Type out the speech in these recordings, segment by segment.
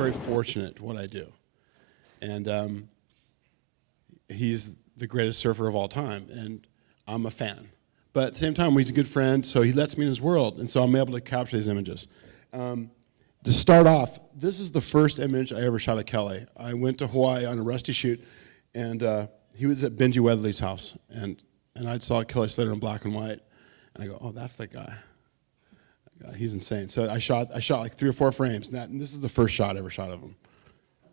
very fortunate what I do. And he's the greatest surfer of all time, and I'm a fan. But at the same time, he's a good friend, so he lets me in his world, and so I'm able to capture these images. To start off, this is the first image I ever shot of Kelly. I went to Hawaii on a Rusty shoot, and he was at Benji Weatherly's house, and I saw Kelly Slater in black and white, and I go, oh, that's that guy. He's insane. So I shot like 3 or 4 frames, and this is the first shot I ever shot of him.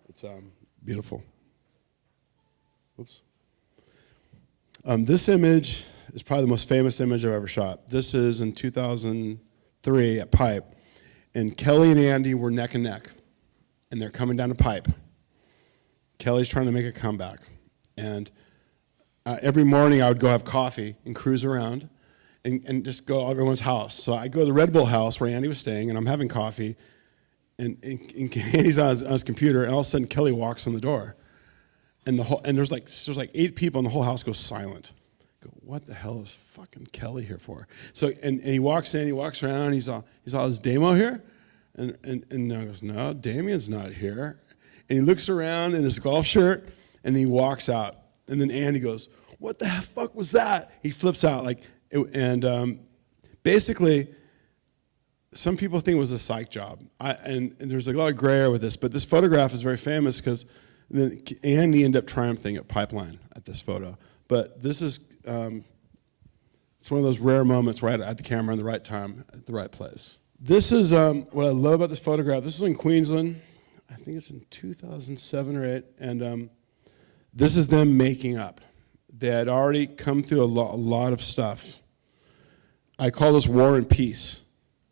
It's beautiful. Oops. This image is probably the most famous image I've ever shot. This is in 2003 at Pipe, and Kelly and Andy were neck and neck, and they're coming down a pipe. Kelly's trying to make a comeback, and every morning I would go have coffee and cruise around and just go to everyone's house. So I go to the Red Bull house where Andy was staying, and I'm having coffee, and Andy's on his computer, and all of a sudden Kelly walks in the door. And there's like 8 people, and the whole house goes silent. I go, what the hell is fucking Kelly here for? So and he walks in, he walks around, he's all, is Damo here? And I goes, no, Damien's not here. And he looks around in his golf shirt, and he walks out. And then Andy goes, what the fuck was that? He flips out basically, some people think it was a psych job. And there's a lot of gray area with this, but this photograph is very famous because then Andy ended up triumphing at Pipeline at this photo. But this is, it's one of those rare moments where I had the camera in the right time at the right place. This is what I love about this photograph. This is in Queensland. I think it's in 2007 or 8. And this is them making up. They had already come through a lot of stuff. I call this War and Peace.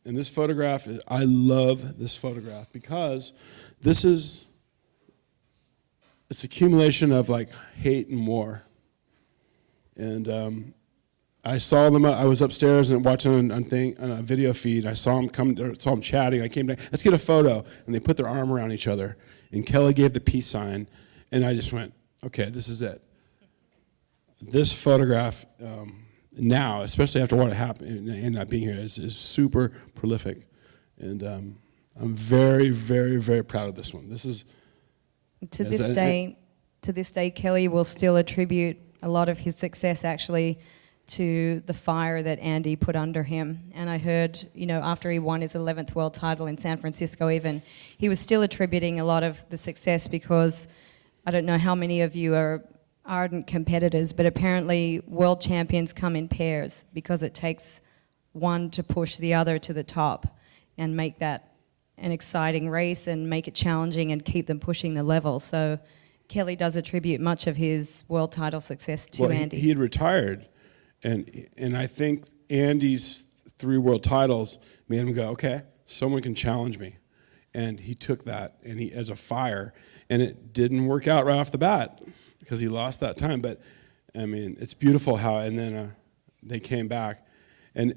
And this photograph, I love this photograph because it's accumulation of like hate and war. And I saw them, I was upstairs and watching on a video feed. I saw them chatting. I came down, let's get a photo. And they put their arm around each other. And Kelly gave the peace sign. And I just went, okay, this is it. This photograph now, especially after what happened and not being here, is super prolific. And I'm very, very, very proud of this one. This is... To this day, Kelly will still attribute a lot of his success actually to the fire that Andy put under him. And I heard, after he won his 11th world title in San Francisco even, he was still attributing a lot of the success because I don't know how many of you are ardent competitors, but apparently world champions come in pairs because it takes one to push the other to the top and make that an exciting race and make it challenging and keep them pushing the level. So Kelly does attribute much of his world title success to Andy. He had retired, and I think Andy's 3 world titles made him go, okay, someone can challenge me. And he took that and as a fire, and it didn't work out right off the bat because he lost that time. But I mean, it's beautiful how, and then they came back. And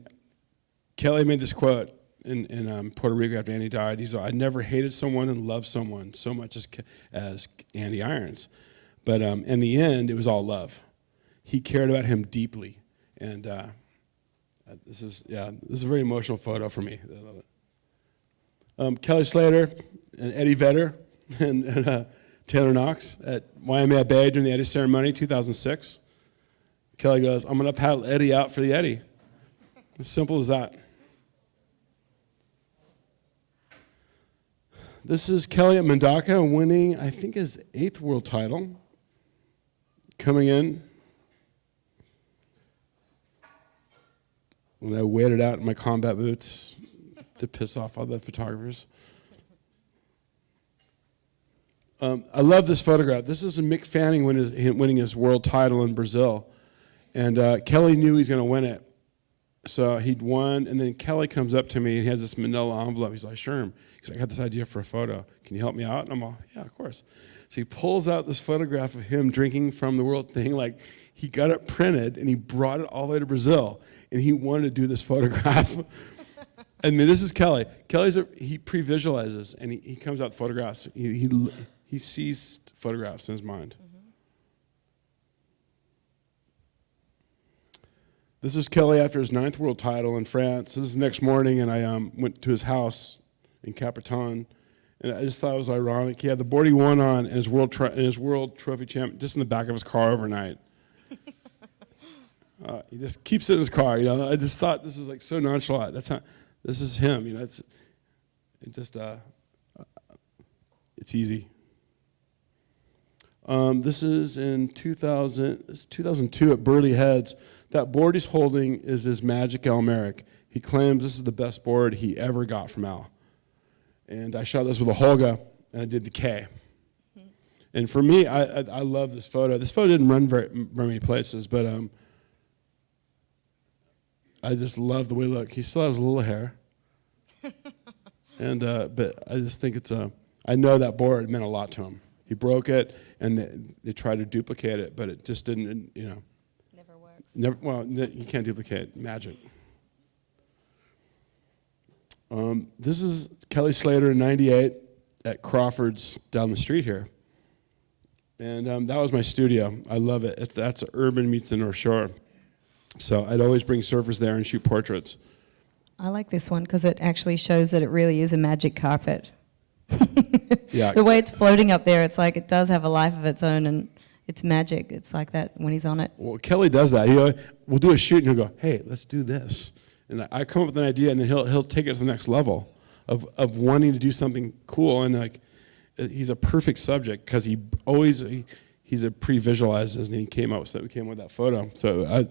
Kelly made this quote in Puerto Rico after Andy died. He's like, I never hated someone and loved someone so much as Andy Irons. But in the end, it was all love. He cared about him deeply. And this is a very emotional photo for me. I love it. Kelly Slater and Eddie Vedder and Taylor Knox at Waimea Bay during the Eddie ceremony, 2006. Kelly goes, I'm going to paddle Eddie out for the Eddie. As simple as that. This is Kelly at Mendaka winning, I think, his 8th world title. Coming in. When I waited out in my combat boots to piss off all the photographers. I love this photograph. This is Mick Fanning winning his world title in Brazil. And Kelly knew he was going to win it. So he'd won, and then Kelly comes up to me, and he has this manila envelope. He's like, Sherm, I got this idea for a photo. Can you help me out? And I'm all, yeah, of course. So he pulls out this photograph of him drinking from the world thing. Like, he got it printed, and he brought it all the way to Brazil. And he wanted to do this photograph. I mean, this is Kelly. He pre-visualizes, and he comes out with photographs. He sees photographs in his mind. Mm-hmm. This is Kelly after his 9th world title in France. This is the next morning, and I went to his house in Caperton, And I just thought it was ironic. He had the board he won on and his world trophy champ just in the back of his car overnight. He just keeps it in his car. I just thought this was like so nonchalant. This is him. It's easy. This is in 2002 at Burley Heads. That board he's holding is his Magic Al Merrick. He claims this is the best board he ever got from Al. And I shot this with a Holga, and I did the K. Mm-hmm. And for me, I love this photo. This photo didn't run very many places, but I just love the way it looked. He still has a little hair. And but I just think I know that board meant a lot to him. He broke it, and they tried to duplicate it, but it just didn't, Never works. You can't duplicate magic. This is Kelly Slater in '98 at Crawford's down the street here. And that was my studio. I love it. That's urban meets the North Shore. So I'd always bring surfers there and shoot portraits. I like this one because it actually shows that it really is a magic carpet. Yeah. The way it's floating up there, it's like it does have a life of its own, and it's magic. It's like that when he's on it. Well, Kelly does that. We'll do a shoot, and he'll go, "Hey, let's do this." And I come up with an idea, and then he'll take it to the next level of wanting to do something cool. And like, he's a perfect subject because he's a pre-visualizes, and he came up with that photo. So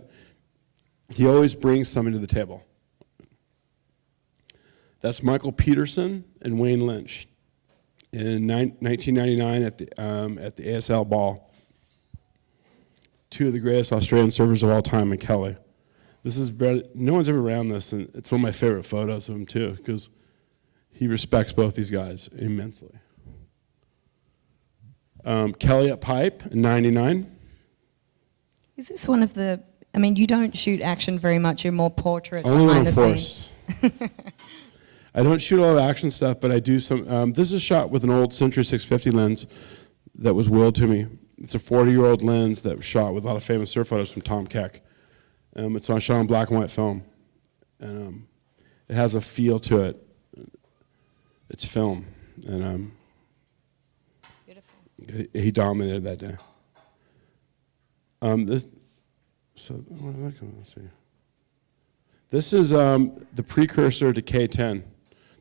he always brings something to the table. That's Michael Peterson and Wayne Lynch in 1999 at the ASL Ball. Two of the greatest Australian surfers of all time, and Kelly. No one's ever around this, and it's one of my favorite photos of him too, because he respects both these guys immensely. Kelly at Pipe in '99. Is this one of the? I mean, you don't shoot action very much. You're more portrait Only when behind I'm the forced. I don't shoot a lot of action stuff, but I do some. This is shot with an old Century 650 lens that was willed to me. It's a 40-year-old lens that was shot with a lot of famous surf photos from Tom Keck. It's shot on black and white film, and it has a feel to it. It's film, and he dominated that day. This is the precursor to K10.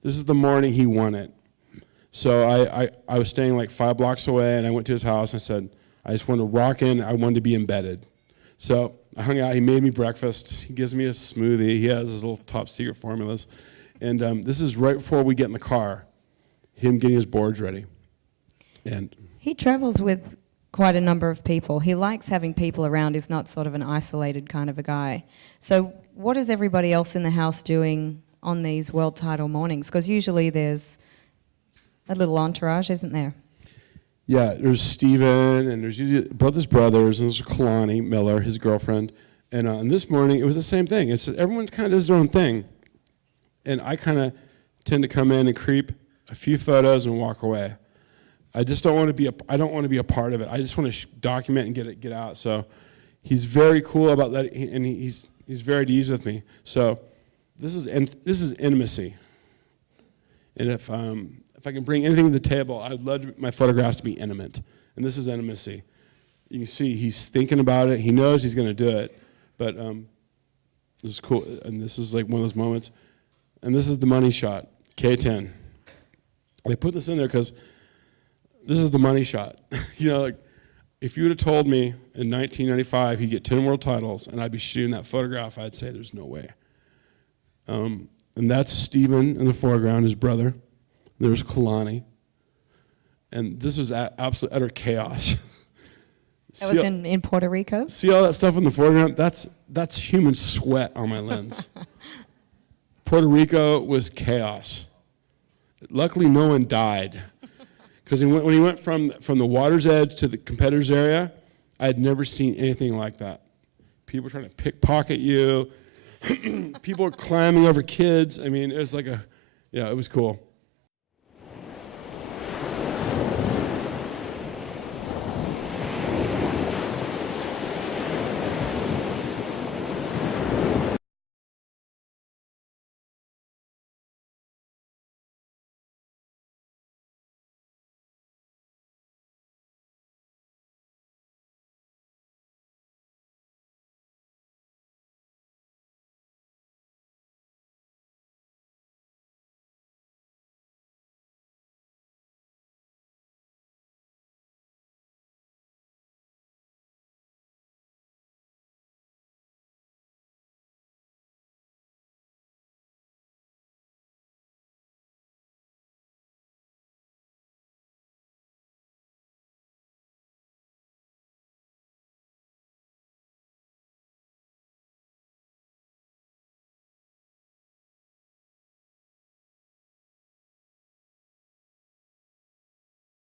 This is the morning he won it. So I was staying like 5 blocks away, and I went to his house and I said, I just wanted to rock in. I wanted to be embedded. So I hung out. He made me breakfast. He gives me a smoothie. He has his little top secret formulas. And this is right before we get in the car, him getting his boards ready. And he travels with quite a number of people. He likes having people around. He's not sort of an isolated kind of a guy. So what is everybody else in the house doing on these world title mornings? Because usually there's a little entourage, isn't there? Yeah, there's Steven, and there's usually both his brothers, and there's Kalani Miller, his girlfriend. And this morning, it was the same thing. Everyone kind of does their own thing. And I kind of tend to come in and creep a few photos and walk away. I just don't want to be I don't want to be a part of it. I just want to document and get out. So he's very cool about that, and he's very at ease with me. So this is intimacy. And if I can bring anything to the table, I'd love my photographs to be intimate. And this is intimacy. You can see he's thinking about it. He knows he's going to do it. But this is cool. And this is like one of those moments. And this is the money shot, K10. I put this in there because this is the money shot. Like if you would have told me in 1995 he'd get 10 world titles and I'd be shooting that photograph, I'd say there's no way. And that's Steven in the foreground, his brother. There's Kalani. And this was absolute utter chaos. That was in Puerto Rico? See all that stuff in the foreground? That's human sweat on my lens. Puerto Rico was chaos. Luckily, no one died. Because when he went from the water's edge to the competitor's area, I had never seen anything like that. People trying to pickpocket you. People were climbing over kids. I mean, it was like it was cool.